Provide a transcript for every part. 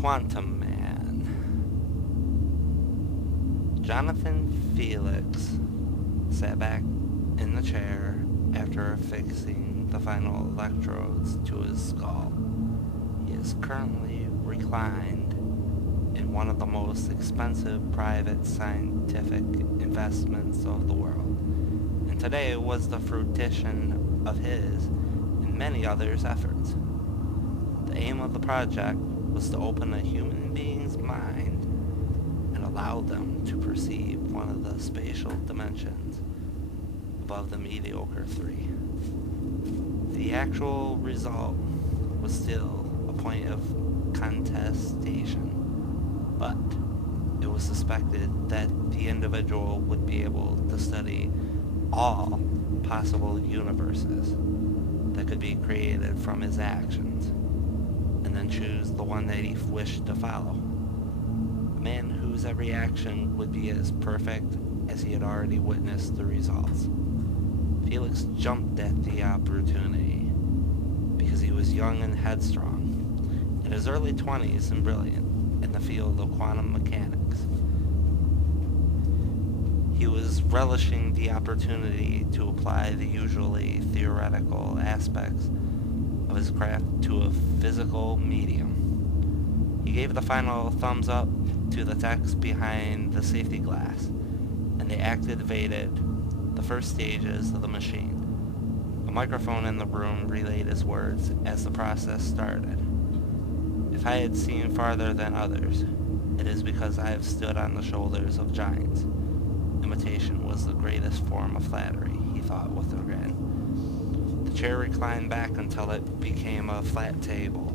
Quantum Man. Jonathan Felix sat back in the chair after affixing the final electrodes to his skull. He is currently reclined in one of the most expensive private scientific investments of the world, and today was the fruition of his and many others' efforts. The aim of the project was to open a human being's mind and allow them to perceive one of the spatial dimensions above the mediocre three. The actual result was still a point of contestation, but it was suspected that the individual would be able to study all possible universes that could be created from his actions, and then choose the one that he wished to follow. A man whose every action would be as perfect as he had already witnessed the results. Felix jumped at the opportunity because he was young and headstrong, in his early 20s and brilliant in the field of quantum mechanics. He was relishing the opportunity to apply the usually theoretical aspects of his craft to a physical medium. He gave the final thumbs up to the text behind the safety glass, and they activated the first stages of the machine. A microphone in the room relayed his words as the process started. If I had seen farther than others, it is because I have stood on the shoulders of giants. Imitation was the greatest form of flattery, he thought with a grin. The chair reclined back until it became a flat table,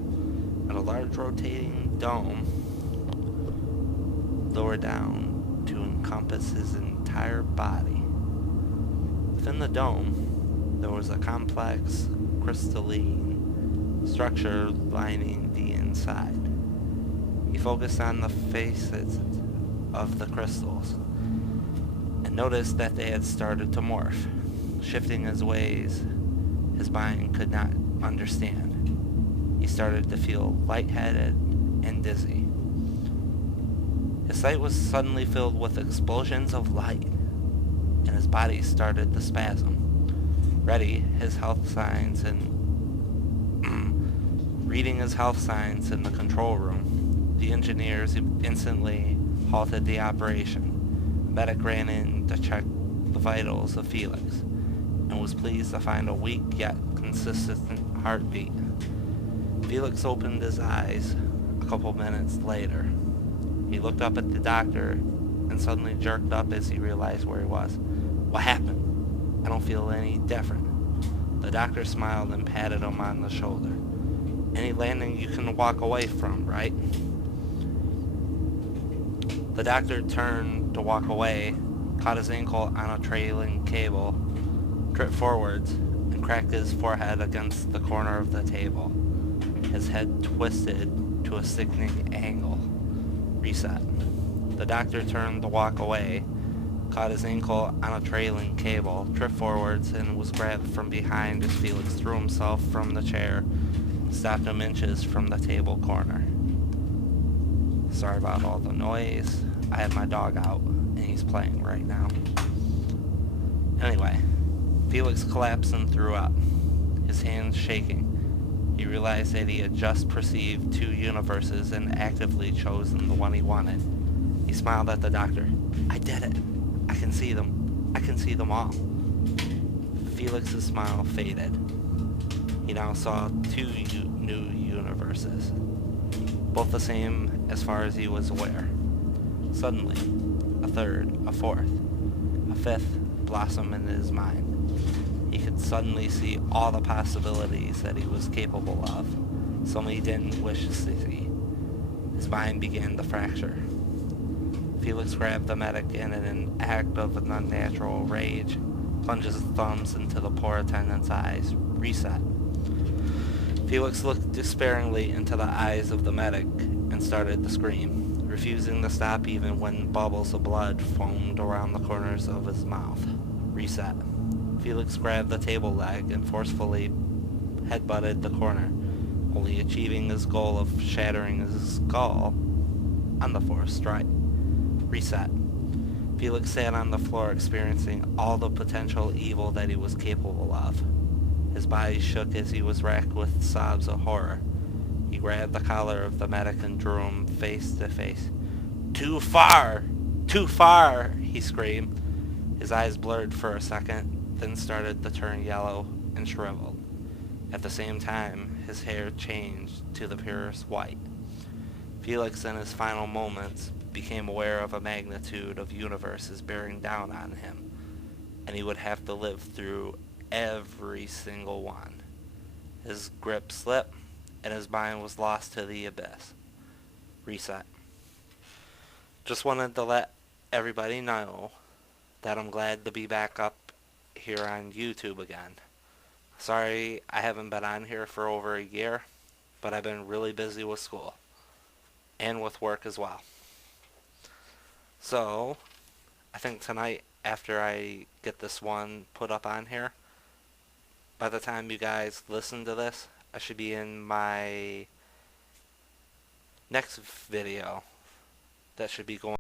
and a large rotating dome lowered down to encompass his entire body. Within the dome, there was a complex crystalline structure lining the inside. He focused on the faces of the crystals and noticed that they had started to morph, shifting in ways his mind could not understand. He started to feel lightheaded and dizzy. His sight was suddenly filled with explosions of light, and his body started to spasm. Reading his health signs in the control room, the engineers instantly halted the operation. A medic ran in to check the vitals of Felix, and was pleased to find a weak yet consistent heartbeat. Felix opened his eyes a couple minutes later. He looked up at the doctor and suddenly jerked up as he realized where he was. What happened? I don't feel any different. The doctor smiled and patted him on the shoulder. Any landing you can walk away from, right? The doctor turned to walk away, caught his ankle on a trailing cable, tripped forwards, and cracked his forehead against the corner of the table. His head twisted to a sickening angle. Reset. The doctor turned to walk away, caught his ankle on a trailing cable, tripped forwards, and was grabbed from behind as Felix threw himself from the chair, stopped him inches from the table corner. Sorry about all the noise. I have my dog out, and he's playing right now. Anyway, Felix collapsed and threw up, his hands shaking. He realized that he had just perceived two universes and actively chosen the one he wanted. He smiled at the doctor. I did it. I can see them. I can see them all. Felix's smile faded. He now saw two new universes, both the same as far as he was aware. Suddenly, a third, a fourth, a fifth blossomed in his mind. He could suddenly see all the possibilities that he was capable of, some he didn't wish to see. His mind began to fracture. Felix grabbed the medic and in an act of an unnatural rage, plunged his thumbs into the poor attendant's eyes. Reset. Felix looked despairingly into the eyes of the medic and started to scream, refusing to stop even when bubbles of blood foamed around the corners of his mouth. Reset. Felix grabbed the table leg and forcefully headbutted the corner only achieving his goal of shattering his skull on the fourth strike. Reset. Felix sat on the floor experiencing all the potential evil that he was capable of. His body shook as he was racked with sobs of horror. He grabbed the collar of the medic and drew him face to face. "Too far! Too far!" he screamed. His eyes blurred for a second, then started to turn yellow and shriveled. At the same time, his hair changed to the purest white. Felix, in his final moments, became aware of a magnitude of universes bearing down on him, and he would have to live through every single one. His grip slipped, and his mind was lost to the abyss. Reset. Just wanted to let everybody know that I'm glad to be back up here on YouTube again. Sorry I haven't been on here for over a year, but I've been really busy with school and with work as well. So, I think tonight, after I get this one put up on here, by the time you guys listen to this, I should be in my next video that should be going